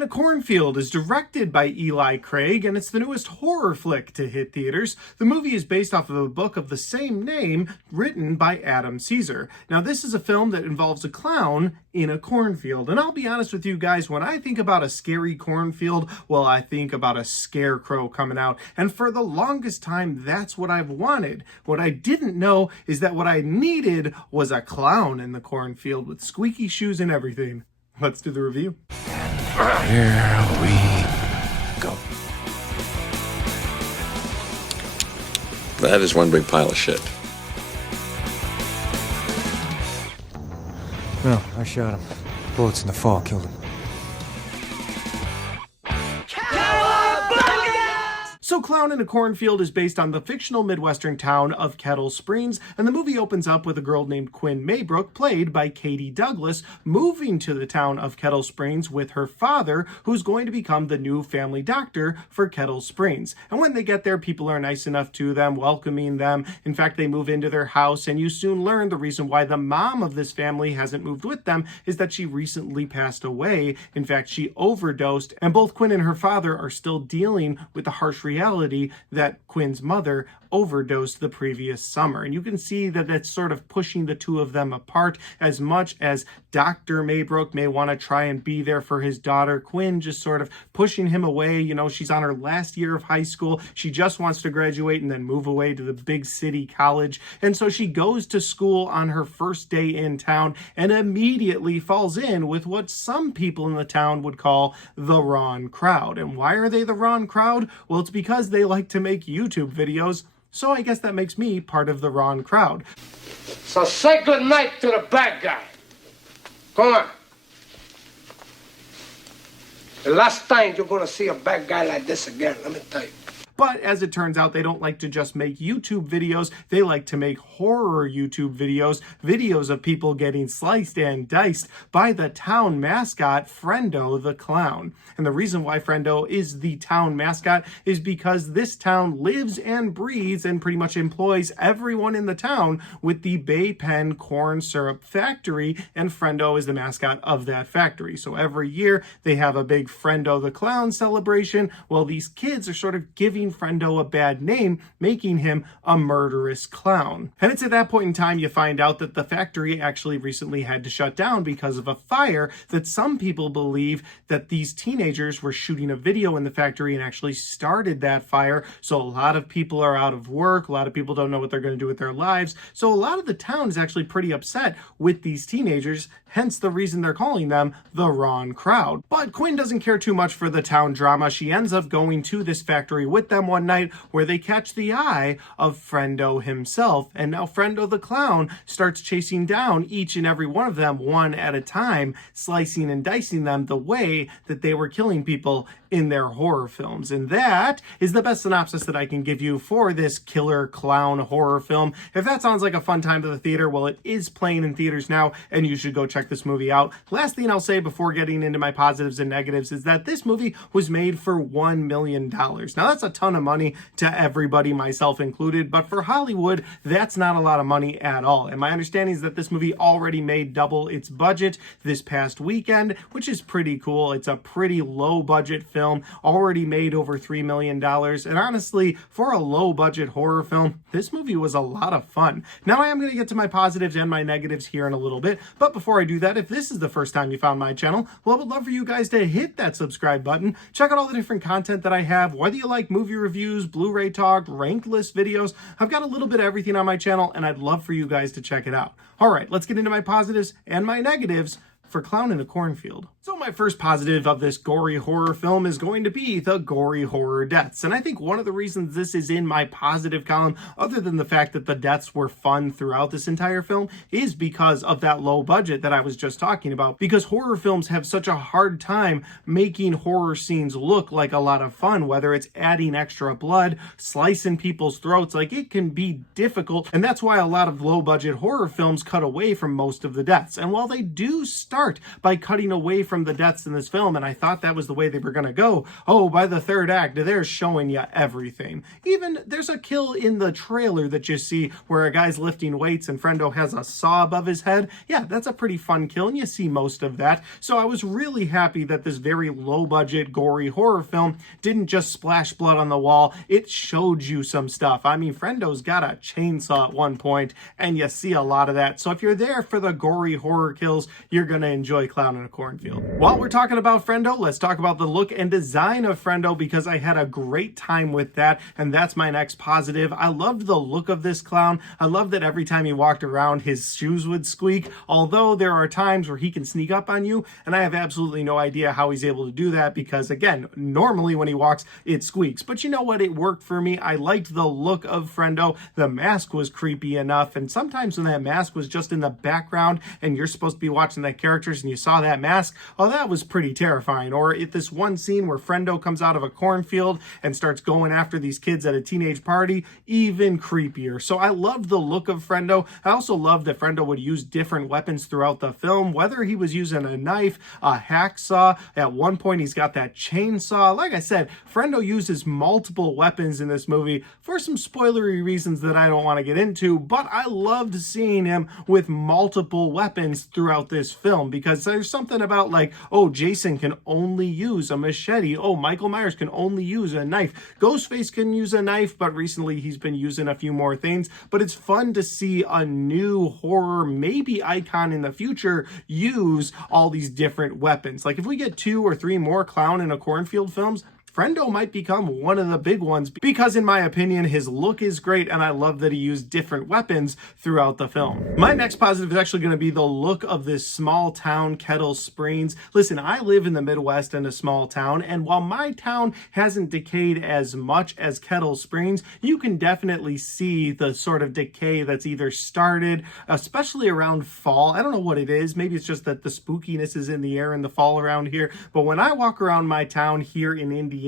in a Cornfield is directed by Eli Craig, and it's the newest horror flick to hit theaters. The movie is based off of a book of the same name written by Adam Caesar. Now, this is a film that involves a clown in a cornfield. And I'll be honest with you guys, when I think about a scary cornfield, well, I think about a scarecrow coming out. And for the longest time, that's what I've wanted. What I didn't know is that what I needed was a clown in the cornfield with squeaky shoes and everything. Let's do the review. Here we go. That is one big pile of shit. No, I shot him. Bullets in the fall killed him. So Clown in a Cornfield is based on the fictional Midwestern town of Kettle Springs, and the movie opens up with a girl named Quinn Maybrook, played by Katie Douglas, moving to the town of Kettle Springs with her father, who's going to become the new family doctor for Kettle Springs. And when they get there, people are nice enough to them, welcoming them. In fact, they move into their house, and you soon learn the reason why the mom of this family hasn't moved with them is that she recently passed away. In fact, she overdosed, and both Quinn and her father are still dealing with the harsh reality that Quinn's mother overdosed the previous summer. And you can see that it's sort of pushing the two of them apart. As much as Dr. Maybrook may want to try and be there for his daughter, Quinn just sort of pushing him away. You know, she's on her last year of high school. She just wants to graduate and then move away to the big city college. And so she goes to school on her first day in town and immediately falls in with what some people in the town would call the wrong crowd. And why are they the wrong crowd? Well, it's because they like to make YouTube videos. So I guess that makes me part of the wrong crowd. So say good night to the bad guy. Come on. The last time you're gonna see a bad guy like this again, let me tell you. But as it turns out, they don't like to just make YouTube videos. They like to make horror YouTube videos, videos of people getting sliced and diced by the town mascot, Frendo the Clown. And the reason why Frendo is the town mascot is because this town lives and breathes and pretty much employs everyone in the town with the Bay Pen corn syrup factory, and Frendo is the mascot of that factory. So every year they have a big Frendo the Clown celebration. Well, these kids are sort of giving Frendo a bad name, making him a murderous clown. And it's at that point in time you find out that the factory actually recently had to shut down because of a fire, that some people believe that these teenagers were shooting a video in the factory and actually started that fire. So a lot of people are out of work. A lot of people don't know what they're going to do with their lives. So a lot of the town is actually pretty upset with these teenagers, hence the reason they're calling them the wrong crowd. But Quinn doesn't care too much for the town drama. She ends up going to this factory with them one night, where they catch the eye of Frendo himself. And now Frendo the Clown starts chasing down each and every one of them one at a time, slicing and dicing them the way that they were killing people in their horror films. And that is the best synopsis that I can give you for this killer clown horror film. If that sounds like a fun time to the theater, well, it is playing in theaters now, and you should go check this movie out. Last thing I'll say before getting into my positives and negatives is that this movie was made for $1 million. Now, that's a ton of money to everybody, myself included, but for Hollywood, that's not a lot of money at all. And my understanding is that this movie already made double its budget this past weekend, which is pretty cool. It's a pretty low budget film, already made over $3 million. And honestly, for a low budget horror film, this movie was a lot of fun. Now I am going to get to my positives and my negatives here in a little bit, but before I do that, if this is the first time you found my channel, well, I would love for you guys to hit that subscribe button. Check out all the different content that I have, whether you like movie reviews, Blu-ray talk, ranked list videos. I've got a little bit of everything on my channel, and I'd love for you guys to check it out. All right, let's get into my positives and my negatives for Clown in a Cornfield. So my first positive of this gory horror film is going to be the gory horror deaths. And I think one of the reasons this is in my positive column, other than the fact that the deaths were fun throughout this entire film, is because of that low budget that I was just talking about. Because horror films have such a hard time making horror scenes look like a lot of fun, whether it's adding extra blood, slicing people's throats, like it can be difficult. And that's why a lot of low budget horror films cut away from most of the deaths. And while they do start start by cutting away from the deaths in this film, and I thought that was the way they were going to go. Oh, by the third act, they're showing you everything. Even there's a kill in the trailer that you see where a guy's lifting weights and Frendo has a saw above his head. Yeah, that's a pretty fun kill, and you see most of that. So I was really happy that this very low-budget, gory horror film didn't just splash blood on the wall. It showed you some stuff. I mean, Frendo's got a chainsaw at one point, and you see a lot of that. So if you're there for the gory horror kills, you're going to enjoy Clown in a Cornfield. While we're talking about Frendo, let's talk about the look and design of Frendo, because I had a great time with that, and that's my next positive. I loved the look of this clown. I love that every time he walked around, his shoes would squeak, although there are times where he can sneak up on you, and I have absolutely no idea how he's able to do that, because again, normally when he walks, it squeaks. But you know what? It worked for me. I liked the look of Frendo. The mask was creepy enough, and sometimes when that mask was just in the background and you're supposed to be watching the characters and you saw that mask, oh, that was pretty terrifying. Or at this one scene where Frendo comes out of a cornfield and starts going after these kids at a teenage party, even creepier. So I loved the look of Frendo. I also loved that Frendo would use different weapons throughout the film, whether he was using a knife, a hacksaw. At one point, he's got that chainsaw. Like I said, Frendo uses multiple weapons in this movie for some spoilery reasons that I don't want to get into, but I loved seeing him with multiple weapons throughout this film, because there's something about like, oh, Jason can only use a machete. Oh, Michael Myers can only use a knife. Ghostface can use a knife, but recently he's been using a few more things. But it's fun to see a new horror, maybe icon in the future, use all these different weapons. Like if we get 2 or 3 more Clown in a Cornfield films, Frendo might become one of the big ones, because in my opinion, his look is great, and I love that he used different weapons throughout the film. My next positive is actually going to be the look of this small town, Kettle Springs. Listen, I live in the Midwest in a small town, and while my town hasn't decayed as much as Kettle Springs, you can definitely see the sort of decay that's either started, especially around fall. I don't know what it is. Maybe it's just that the spookiness is in the air in the fall around here, but when I walk around my town here in Indiana,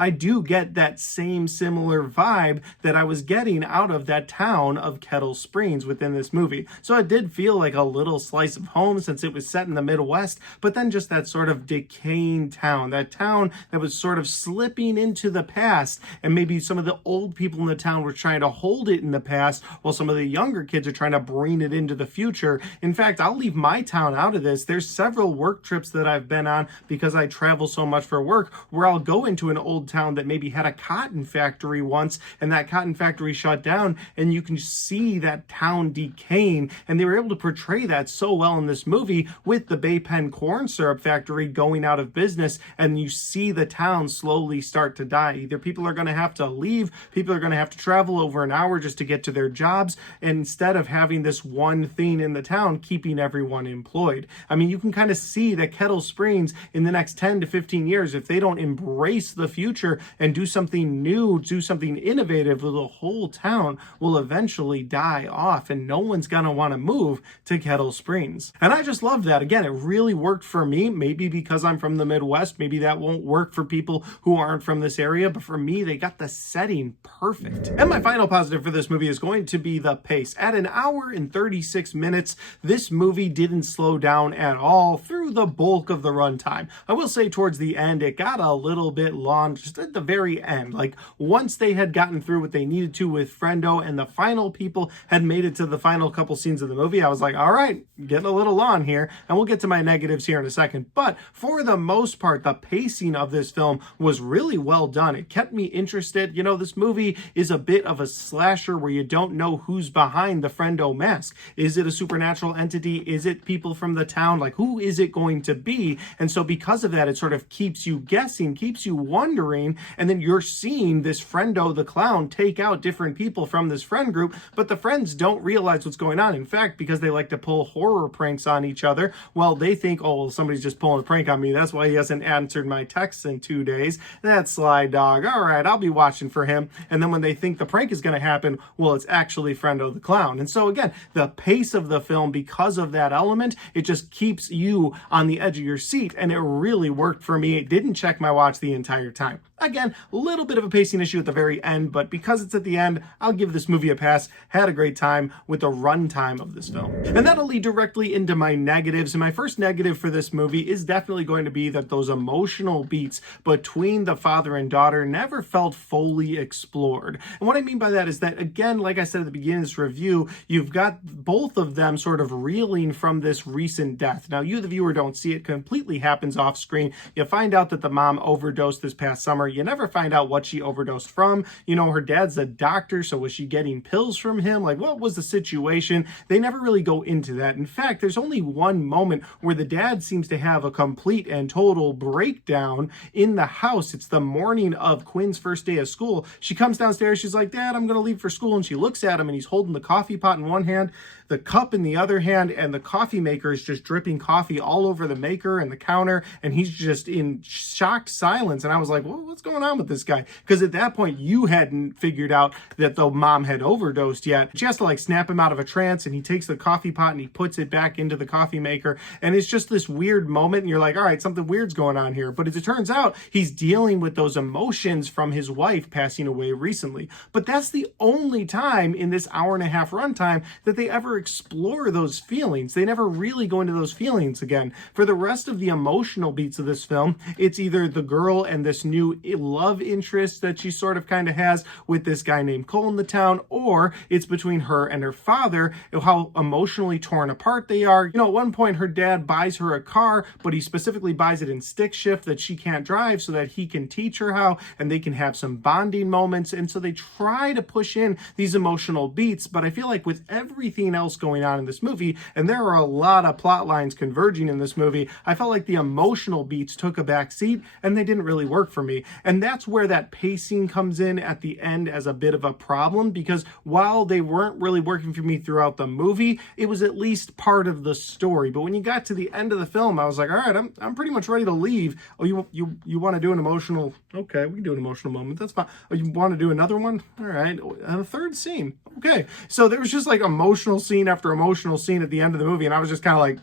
I do get that same similar vibe that I was getting out of that town of Kettle Springs within this movie. So it did feel like a little slice of home since it was set in the Midwest, but then just that sort of decaying town, that town that was sort of slipping into the past, and maybe some of the old people in the town were trying to hold it in the past while some of the younger kids are trying to bring it into the future. In fact, I'll leave my town out of this. There's several work trips that I've been on because I travel so much for work where I'll go into an old town that maybe had a cotton factory once, and that cotton factory shut down, and you can see that town decaying, and they were able to portray that so well in this movie with the Bay Pen corn syrup factory going out of business, and you see the town slowly start to die. Either people are going to have to leave, people are going to have to travel over an hour just to get to their jobs, instead of having this one thing in the town keeping everyone employed. I mean, you can kind of see that Kettle Springs in the next 10 to 15 years, if they don't embrace the future and do something new, do something innovative, the whole town will eventually die off, and no one's gonna want to move to Kettle Springs. And I just love that. Again, it really worked for me. Maybe because I'm from the Midwest, maybe that won't work for people who aren't from this area, but for me, they got the setting perfect. And my final positive for this movie is going to be the pace. At 1 hour and 36 minutes, this movie didn't slow down at all through the bulk of the runtime. I will say towards the end, it got a little bit long, just at the very end. Like once they had gotten through what they needed to with Frendo and the final people had made it to the final couple scenes of the movie, I was like, all right, getting a little long here, and we'll get to my negatives here in a second. But for the most part, the pacing of this film was really well done. It kept me interested. You know, this movie is a bit of a slasher where you don't know who's behind the Frendo mask. Is it a supernatural entity? Is it people from the town? Like, who is it going to be? And so because of that, it sort of keeps you guessing, keeps you wondering, and then you're seeing this Frendo the clown take out different people from this friend group, but the friends don't realize what's going on. In fact, because they like to pull horror pranks on each other, well, they think, oh, well, somebody's just pulling a prank on me. That's why he hasn't answered my texts in 2 days. That sly dog. All right, I'll be watching for him. And then when they think the prank is going to happen, well, it's actually Frendo the clown. And so again, the pace of the film, because of that element, it just keeps you on the edge of your seat, and it really worked for me. It didn't check my watch the entire time. Again, a little bit of a pacing issue at the very end, but because it's at the end, I'll give this movie a pass. Had a great time with the runtime of this film. And that'll lead directly into my negatives. And my first negative for this movie is definitely going to be that those emotional beats between the father and daughter never felt fully explored. And what I mean by that is that, again, like I said at the beginning of this review, you've got both of them sort of reeling from this recent death. Now, you, the viewer, don't see it. Completely happens off screen. You find out that the mom overdosed this past summer. You never find out what she overdosed from. You know, her dad's a doctor, so was she getting pills from him? Like, what was the situation? They never really go into that. In fact, there's only one moment where the dad seems to have a complete and total breakdown in the house. It's the morning of Quinn's first day of school. She comes downstairs. She's like, Dad, I'm going to leave for school. And she looks at him, and he's holding the coffee pot in one hand, the cup in the other hand, and the coffee maker is just dripping coffee all over the maker and the counter, and he's just in shocked silence. And I was like, well, what's going on with this guy? Because at that point, you hadn't figured out that the mom had overdosed yet. She has to like snap him out of a trance, and he takes the coffee pot and he puts it back into the coffee maker, and it's just this weird moment, and you're like, all right, something weird's going on here. But as it turns out, he's dealing with those emotions from his wife passing away recently. But that's the only time in this hour-and-a-half runtime that they ever explore those feelings. They never really go into those feelings again. For the rest of the emotional beats of this film, it's either the girl and this new love interest that she sort of kind of has with this guy named Cole in the town, or it's between her and her father, how emotionally torn apart they are. You know, at one point her dad buys her a car, but he specifically buys it in stick shift that she can't drive so that he can teach her how, and they can have some bonding moments. And so they try to push in these emotional beats, but I feel like with everything else going on in this movie, and there are a lot of plot lines converging in this movie, I felt like the emotional beats took a back seat and they didn't really work for me. And that's where that pacing comes in at the end as a bit of a problem, because while they weren't really working for me throughout the movie, it was at least part of the story. But when you got to the end of the film, I was like, all right, I'm pretty much ready to leave. Oh, you want to do an emotional? Okay, we can do an emotional moment. That's fine. Oh, you want to do another one? All right, a third scene. Okay, so there was just like emotional scene after emotional scene at the end of the movie, and I was just kind of like,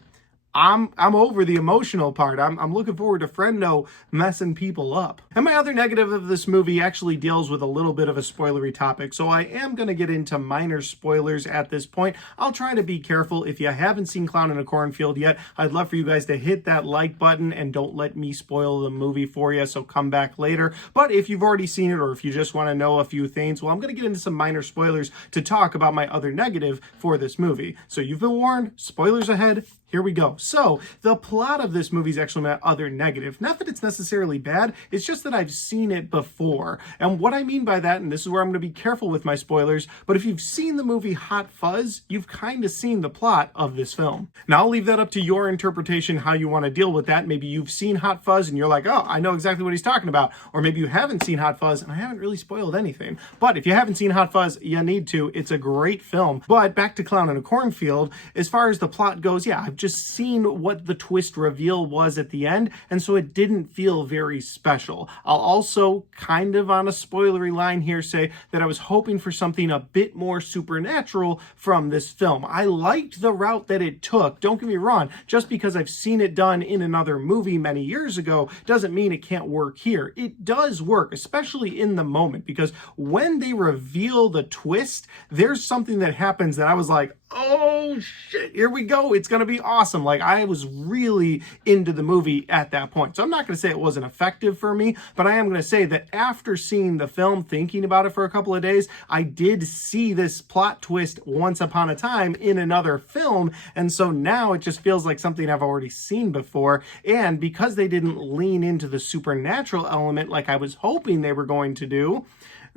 I'm over the emotional part. I'm looking forward to Friendo messing people up. And my other negative of this movie actually deals with a little bit of a spoilery topic, so I am going to get into minor spoilers at this point. I'll try to be careful. If you haven't seen Clown in a Cornfield yet, I'd love for you guys to hit that like button and don't let me spoil the movie for you, so come back later. But if you've already seen it, or if you just want to know a few things, well, I'm going to get into some minor spoilers to talk about my other negative for this movie. So you've been warned, spoilers ahead. Here we go. So the plot of this movie is actually my other negative. Not that it's necessarily bad, it's just that I've seen it before. And what I mean by that, and this is where I'm going to be careful with my spoilers, but if you've seen the movie Hot Fuzz, you've kind of seen the plot of this film. Now I'll leave that up to your interpretation, how you want to deal with that. Maybe you've seen Hot Fuzz and you're like, oh, I know exactly what he's talking about. Or maybe you haven't seen Hot Fuzz and I haven't really spoiled anything. But if you haven't seen Hot Fuzz, you need to. It's a great film. But back to Clown in a Cornfield, as far as the plot goes, yeah, I've just seen what the twist reveal was at the end, and so it didn't feel very special. I'll also, kind of on a spoilery line here, say that I was hoping for something a bit more supernatural from this film. I liked the route that it took. Don't get me wrong, just because I've seen it done in another movie many years ago doesn't mean it can't work here. It does work, especially in the moment, because when they reveal the twist, there's something that happens that I was like, oh shit, here we go, it's gonna be awesome. Like, I was really into the movie at that point. So I'm not gonna say it wasn't effective for me, but I am gonna say that after seeing the film, thinking about it for a couple of days, I did see this plot twist once upon a time in another film, and so now it just feels like something I've already seen before. And because they didn't lean into the supernatural element like I was hoping they were going to do,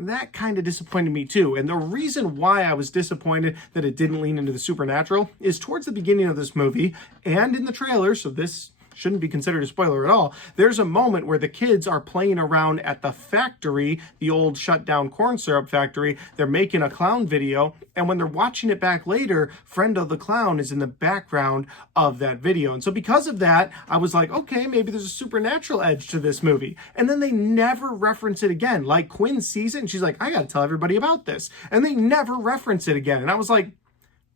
that kind of disappointed me too. And the reason why I was disappointed that it didn't lean into the supernatural is towards the beginning of this movie and in the trailer, so this shouldn't be considered a spoiler at all, there's a moment where the kids are playing around at the factory, the old shut down corn syrup factory. They're making a clown video, and when they're watching it back later, Friendo the clown is in the background of that video. And so because of that, I was like, okay, maybe there's a supernatural edge to this movie. And then they never reference it again. Like, Quinn sees it and she's like, I gotta tell everybody about this. And they never reference it again. And I was like,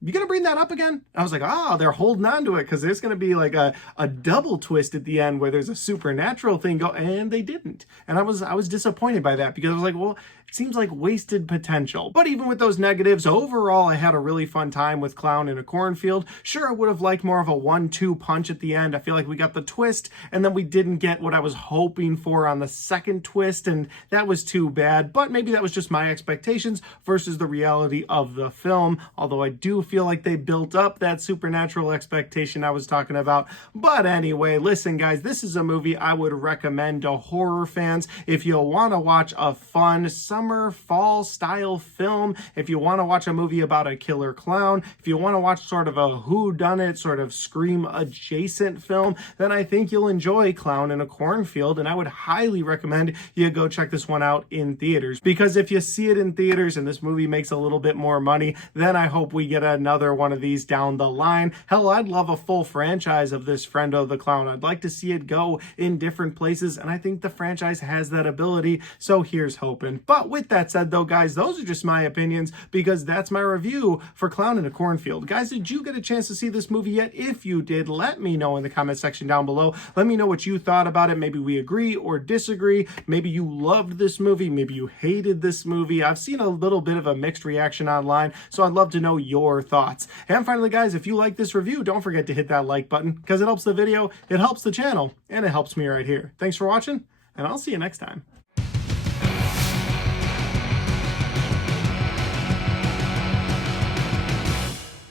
you gonna bring that up again? I was like, oh, they're holding on to it because there's gonna be like a double twist at the end where there's a supernatural thing and they didn't. And I was disappointed by that because I was like, well, it seems like wasted potential. But even with those negatives, overall, I had a really fun time with Clown in a Cornfield. Sure, I would have liked more of a 1-2 punch at the end. I feel like we got the twist and then we didn't get what I was hoping for on the second twist, and that was too bad. But maybe that was just my expectations versus the reality of the film, although I do feel like they built up that supernatural expectation I was talking about. But anyway, listen guys, this is a movie I would recommend to horror fans. If you want to watch a fun summer fall style film, if you want to watch a movie about a killer clown, if you want to watch sort of a whodunit, sort of Scream adjacent film, then I think you'll enjoy Clown in a Cornfield, and I would highly recommend you go check this one out in theaters, because if you see it in theaters and this movie makes a little bit more money, then I hope we get another one of these down the line. Hell, I'd love a full franchise of this Friendo the Clown. I'd like to see it go in different places, and I think the franchise has that ability, so here's hoping. But with that said though, guys, those are just my opinions because that's my review for Clown in a Cornfield. Guys, did you get a chance to see this movie yet? If you did, let me know in the comment section down below. Let me know what you thought about it. Maybe we agree or disagree. Maybe you loved this movie. Maybe you hated this movie. I've seen a little bit of a mixed reaction online, so I'd love to know your thoughts. And finally, guys, if you like this review, don't forget to hit that like button because it helps the video, it helps the channel, and it helps me right here. Thanks for watching, and I'll see you next time.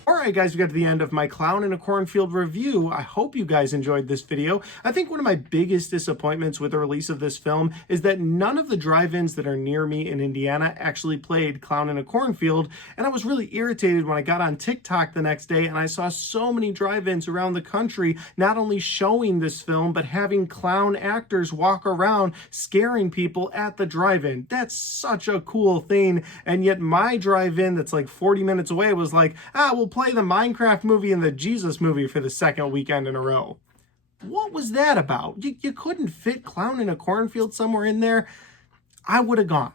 Alright guys, we got to the end of my Clown in a Cornfield review. I hope you guys enjoyed this video. I think one of my biggest disappointments with the release of this film is that none of the drive-ins that are near me in Indiana actually played Clown in a Cornfield, and I was really irritated when I got on TikTok the next day and I saw so many drive-ins around the country not only showing this film, but having clown actors walk around scaring people at the drive-in. That's such a cool thing, and yet my drive-in that's like 40 minutes away was like, we'll play the Minecraft movie and the Jesus movie for the second weekend in a row. What was that about? You couldn't fit Clown in a Cornfield somewhere in there? I would have gone.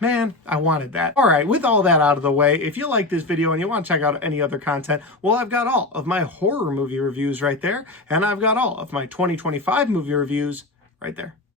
Man, I wanted that. All right, with all that out of the way, if you like this video and you want to check out any other content, well, I've got all of my horror movie reviews right there, and I've got all of my 2025 movie reviews right there.